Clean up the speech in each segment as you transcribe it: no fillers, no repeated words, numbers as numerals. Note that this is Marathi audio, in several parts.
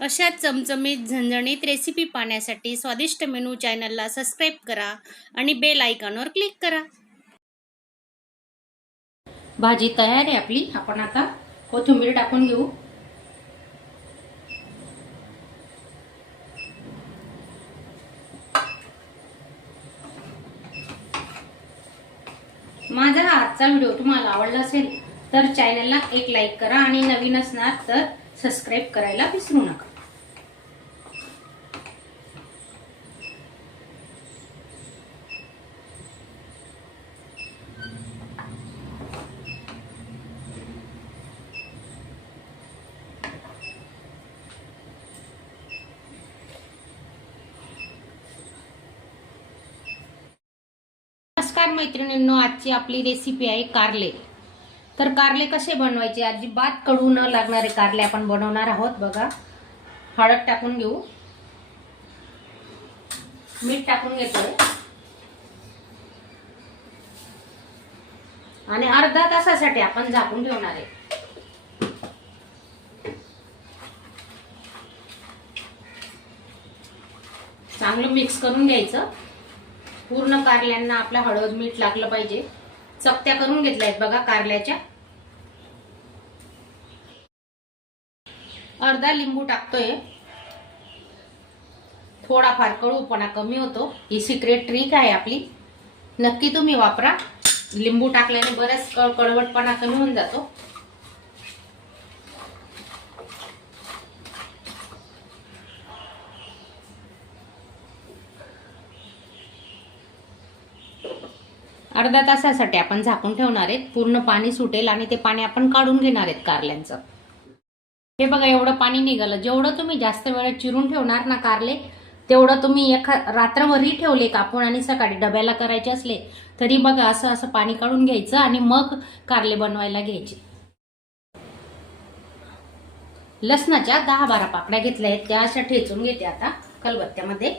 अशा चमचमीत झणझणीत रेसिपी पाहण्यासाठी स्वादिष्ट मेनू चॅनलला सबस्क्राईब करा आणि बेल आयकॉनवर क्लिक करा। भाजी तयार आहे आपली। आपण आता कोथिंबीर टाकून घेऊ। माझा हा आजचा व्हिडिओ तुम्हाला आवडला असेल तर चॅनलला एक लाईक करा आणि नवीन असणार तर सबस्क्राईब करायला विसरू नका। नमस्कार मैत्रिणींनो, आजची आपली रेसिपी आहे कारले। तर कारले कसे बनवायचे, अजिबात कडू न लागणारे कारले आपण बनवणार आहोत। बघा, हळद टाकून घेऊ, मीठ टाकून घेतोय आणि अर्धा तासासाठी आपण झाकून ठेवणार आहे। चांगलं मिक्स करून घ्यायचं। पूर्ण कारल्यांना आपल्या हळद मीठ लागलं पाहिजे। चपट्या करून घेतल्या आहेत बघा कारल्याच्या। अर्धा लिंबू टाकतोय, थोडाफार कडूपणा कमी होतो। ही सिक्रेट ट्रिक आहे आपली, नक्की तुम्ही वापरा। लिंबू टाकल्याने बरेच कडवटपणा कमी होऊन जातो। अर्धा तासासाठी आपण झाकून ठेवणार आहेत। पूर्ण पाणी सुटेल आणि ते पाणी आपण काढून घेणार आहेत कारल्यांचं। हे बघा, एवढं पाणी निघालं। जेवढं तुम्ही जास्त वेळ चिरून ठेवणार ना कारले, तेवढं तुम्ही रात्रभरही ठेवले कापून आणि सकाळी डब्याला करायचे असले तरी बघा असं असं पाणी काढून घ्यायचं आणि मग कारले बनवायला घ्यायचे। लसणाच्या 10-12 पाकड्या घेतल्या आहेत, त्या अशा ठेचून घेते आता खलबत्त्यामध्ये।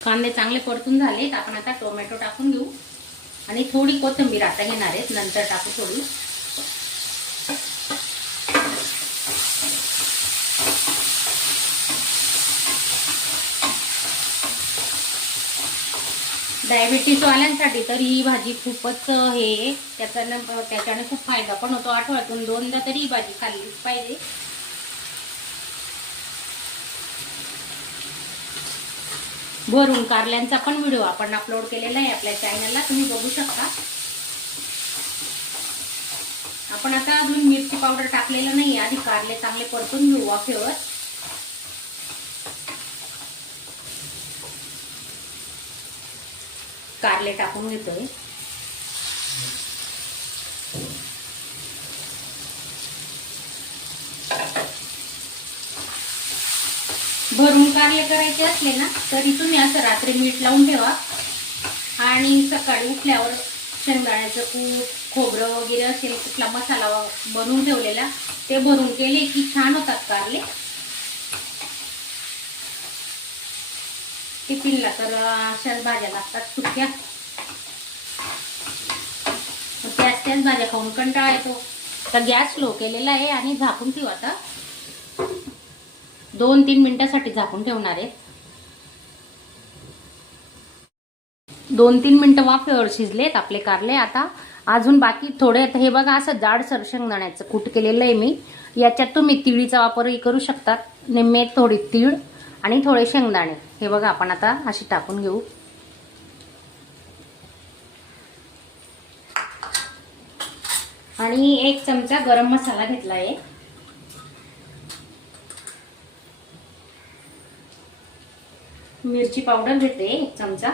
कांदे चांगले परतून झालेत, आपण आता टोमॅटो टाकून घेऊ आणि थोडी कोथिंबीर आता घेणार आहेत, नंतर टाकू थोडी। डायबिटीज वाल्यांसाठी तर ही भाजी खूपच हे त्याच्याने खूप फायदा पण होतो। आठवड्यातून 2दा तरी ही भाजी खाल्लीच पाहिजे। भरून कारल्यांचा पण व्हिडिओ आपण अपलोड केलेला आहे आपल्या चॅनलला, तुम्ही बघू शकता। आपण आता अजून मिरची पावडर टाकलेलं नाही, आधी कारले चांगले परतून घेऊ वाफेवर। कारले टाकून घेतोय, भरून कारले करायचे असले ना तरी तुम्ही असं रात्री मीठ लावून ठेवा आणि सकाळी उठल्यावर शेंगदाण्याचं कूट, खोबरं वगैरे असेल कुठला मसाला बनवून ठेवलेला ते भरून केले की छान होतात कारले। टिफिनला तर अशाच भाज्या लागतात सुक्या, त्याच भाज्या खाऊन कंटाळा येतो। तर गॅस स्लो केलेला आहे आणि झाकून ठेवू आता। 2-3 मिनिटांसाठी झाकून ठेवणार आहे। 2-3 मिनिटं वाफेवर शिजलेत आपले कारले। आता अजून बाकी थोडे, हे बघा असं जाडसर शेंगदाण्याचं कूट केलेलं आहे मी। याच्यात तुम्ही तिळीचा वापरही करू शकतात, निम्मे थोडी तीळ आणि थोडे शेंगदाणे। हे बघा, आपण आता अशी टाकून घेऊ आणि 1 चमचा गरम मसाला घेतला आहे। मिरची पावडर घेते 1 चमचा,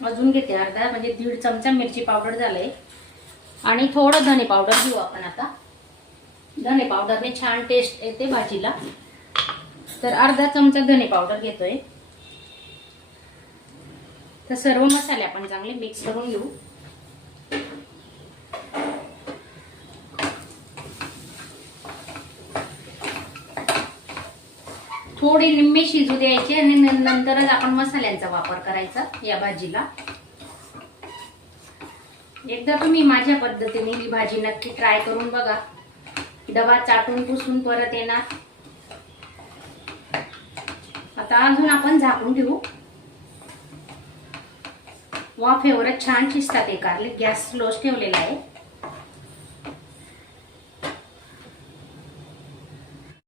अजून घेते अर्धा, म्हणजे 1.5 चमचा मिरची पावडर झालंय। आणि थोडं धने पावडर घेऊ आपण आता। धने पावडरने छान टेस्ट येते भाजीला, तर अर्धा चमचा धने पावडर घेतोय। तर सर्व मसाले आपण चांगले मिक्स करून घेऊ। थोडी निम्मे शिजू द्यायचे आणि नंतरच आपण मसाल्यांचा वापर करायचा या भाजीला. एकदा तुम्ही माझ्या पद्धतीने ही भाजी नक्की ट्राय करून बघा. डबा चाटून पुसून परत येणार. आता अजून आपण झाकून ठेवू. वाफेवरच छान शिजतात हे कारले. गॅस स्लोच ठेवलेला आहे.